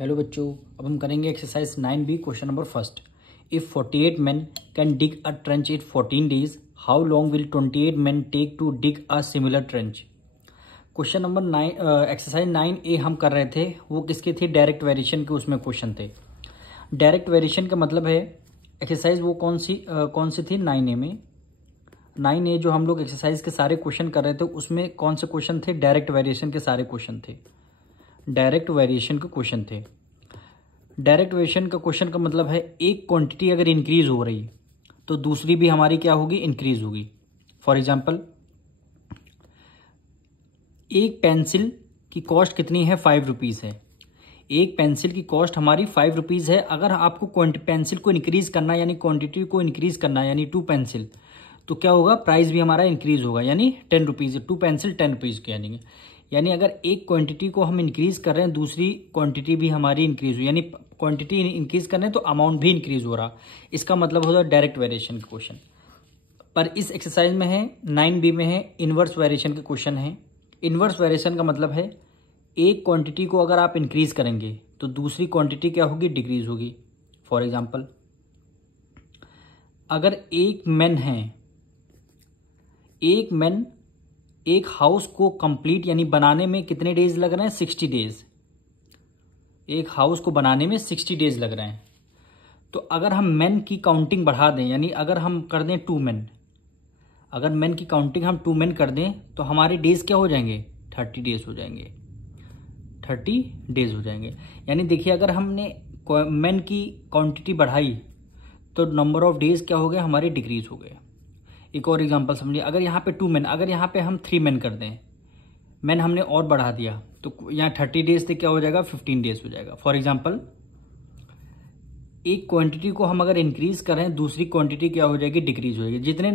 Hello बच्चों, अब हम करेंगे exercise 9B question number first. If 48 men can dig a trench in 14 days, how long will 28 men take to dig a similar trench. Question number 9 exercise 9A हम कर रहे थे, वो किसके थे? डायरेक्ट वेरिएशन के उसमें क्वेश्चन थे। डायरेक्ट वेरिएशन का मतलब है एक्सरसाइज वो कौन सी थी? 9A में 9A जो हम लोग एक्सरसाइज के सारे क्वेश्चन कर रहे थे उसमें कौन से क्वेश्चन थे? डायरेक्ट वेरिएशन के सारे क्वेश्चन थे। डायरेक्ट वेरिएशन के क्वेश्चन थे। डायरेक्ट वेरिएशन का क्वेश्चन का मतलब है एक क्वांटिटी अगर इंक्रीज हो रही तो दूसरी भी हमारी क्या होगी? इंक्रीज होगी। फॉर एग्जांपल, एक पेंसिल की कॉस्ट कितनी है? 5 रुपीज़ है। एक पेंसिल की कॉस्ट हमारी 5 रुपीज़ है। अगर आपको पेंसिल को इंक्रीज करना यानी क्वांटिटी को इंक्रीज करना यानी 2 पेंसिल, तो क्या होगा? प्राइस भी हमारा इंक्रीज होगा, यानी 10 रुपीज़। 2 पेंसिल 10 रुपीज़ के यानी अगर एक क्वांटिटी को हम इंक्रीज कर रहे हैं दूसरी क्वांटिटी भी हमारी इंक्रीज हो, यानी क्वांटिटी इंक्रीज कर रहे हैं तो अमाउंट भी इंक्रीज हो रहा। इसका मतलब होता है डायरेक्ट वेरिएशन का क्वेश्चन। पर इस एक्सरसाइज में है 9B में है इनवर्स वेरिएशन के क्वेश्चन है। इनवर्स वेरिएशन का मतलब है एक क्वांटिटी को अगर आप इंक्रीज करेंगे तो दूसरी क्वांटिटी क्या होगी? डिक्रीज होगी। फॉर एग्जाम्पल, अगर एक मैन एक हाउस को कंप्लीट यानी बनाने में कितने डेज लग रहे हैं? 60 डेज। एक हाउस को बनाने में 60 डेज लग रहे हैं। तो अगर हम मैन की काउंटिंग बढ़ा दें, यानी अगर हम कर दें 2 मैन, अगर मैन की काउंटिंग हम 2 मैन कर दें तो हमारे डेज क्या हो जाएंगे? 30 डेज हो जाएंगे। 30 डेज हो जाएंगे। यानी देखिए, अगर हमने मैन की क्वांटिटी बढ़ाई तो नंबर ऑफ डेज क्या हो गए? हमारे डिक्रीज हो गए। एक और एग्जांपल समझिए, अगर यहाँ पे 2 मैन, अगर यहाँ पे हम 3 मैन कर दें, मैन हमने और बढ़ा दिया तो यहाँ 30 डेज से क्या हो जाएगा? 15 डेज हो जाएगा। फॉर एग्जांपल, एक क्वांटिटी को हम अगर इंक्रीज कर रहे हैं दूसरी क्वांटिटी क्या हो जाएगी? डिक्रीज हो जाएगी। जितने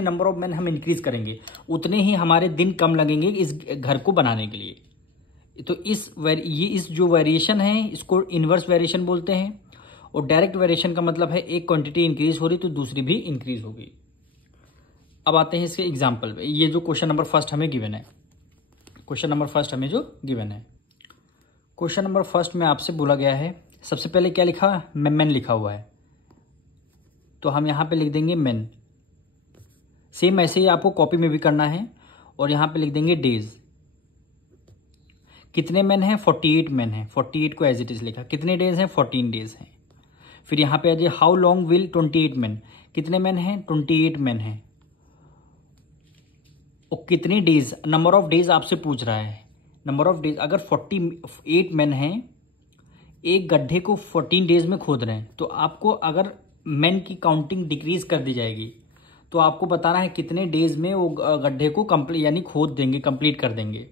नंबर ऑफ मैन हम इंक्रीज करेंगे उतने ही हमारे दिन कम लगेंगे इस घर को बनाने के लिए। तो इस जो वेरिएशन है इसको इनवर्स वेरिएशन बोलते हैं। और डायरेक्ट वेरिएशन का मतलब है एक क्वांटिटी इंक्रीज हो रही तो दूसरी भी इंक्रीज होगी। अब आते हैं इसके एग्जाम्पल पे। ये जो क्वेश्चन नंबर फर्स्ट हमें गिवन है, क्वेश्चन नंबर फर्स्ट में आपसे बोला गया है, सबसे पहले क्या लिखा? मैन लिखा हुआ है, तो हम यहां पे लिख देंगे मैन। सेम ऐसे ही आपको कॉपी में भी करना है और यहां पे लिख देंगे डेज। कितने मैन हैं? 48 मैन हैं। 48 को एज इट इज लिखा। कितने डेज हैं? 14 डेज हैं। फिर यहां पे आ जाइए, हाउ लॉन्ग विल 28 मैन। कितने मैन हैं? 28 मैन हैं। और कितने डेज, नंबर ऑफ डेज आपसे पूछ रहा है। नंबर ऑफ डेज, अगर 48 मैन हैं, एक गड्ढे को 14 डेज में खोद रहे हैं, तो आपको अगर मैन की काउंटिंग डिक्रीज कर दी जाएगी तो आपको बताना है कितने डेज में वो गड्ढे को कंप्लीट यानी खोद देंगे, कंप्लीट कर देंगे।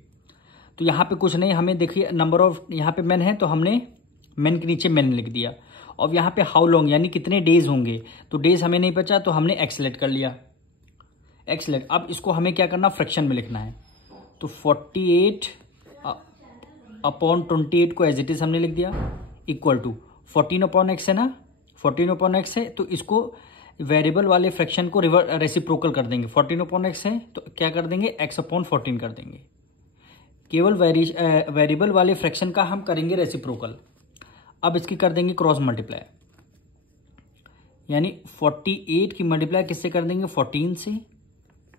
तो यहाँ पे कुछ नहीं, हमें देखिए नंबर ऑफ, यहाँ पे मैन है तो हमने मैन के नीचे मैन लिख दिया। और यहाँ पे हाउ लॉन्ग यानी कितने डेज होंगे, तो डेज हमें नहीं बचा तो हमने एक्सलेट कर लिया। एक्सलेट। अब इसको हमें क्या करना? फ्रैक्शन में लिखना है। तो 48 अपॉन 28 को एज इट इज हमने लिख दिया, इक्वल टू 14 अपॉन एक्स है ना, 14 अपॉन एक्स है तो इसको वेरिएबल वाले फ्रैक्शन को रेसिप्रोकल कर देंगे। 14 अपॉन एक्स है तो क्या कर देंगे? एक्स अपॉन 14 कर देंगे। केवल वेरिएबल वाले फ्रैक्शन का हम करेंगे रेसिप्रोकल। अब इसकी कर देंगे क्रॉस मल्टीप्लाई, यानी 48 की मल्टीप्लाई किससे कर देंगे? 14 से,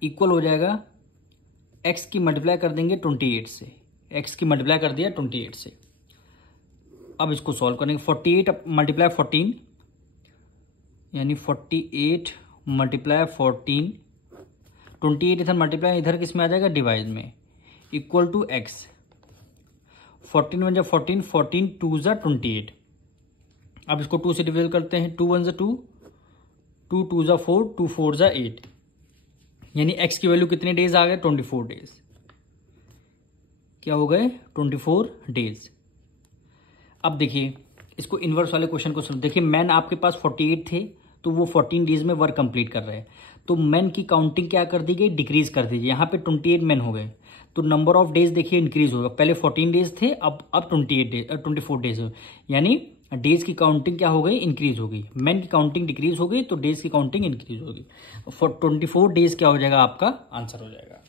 इक्वल हो जाएगा x की मल्टीप्लाई कर देंगे 28 से। x की मल्टीप्लाई कर दिया 28 से। अब इसको सॉल्व करेंगे। 48 मल्टीप्लाई 14 यानी 48 मल्टीप्लाई 14, 28 इधर मल्टीप्लाई इधर किस में आ जाएगा? डिवाइड में, इक्वल टू x। 14 वन जा 14, 14 टू जा 28। अब इसको 2 से डिवाइड करते हैं। 2 वन जा 2, 2 टू जा 4, 2 4 जा 8, यानी x की वैल्यू कितने डेज आ गए? 24 डेज। क्या हो गए? 24 डेज। अब देखिए इसको इनवर्स वाले क्वेश्चन को सुनो। देखिए, मैन आपके पास 48 थे तो वो 14 डेज में वर्क कंप्लीट कर रहे हैं, तो मैन की काउंटिंग क्या कर दी गई? डिक्रीज कर दीजिए। यहाँ पे 28 मैन हो गए तो नंबर ऑफ डेज देखिए इंक्रीज होगा। पहले 14 डेज थे, अब 24 डेज हो, यानी डेज की काउंटिंग क्या हो गई? इंक्रीज हो गई। मैन की काउंटिंग डिक्रीज हो गई तो डेज की काउंटिंग इंक्रीज होगी। 24 डेज क्या हो जाएगा? आपका आंसर हो जाएगा।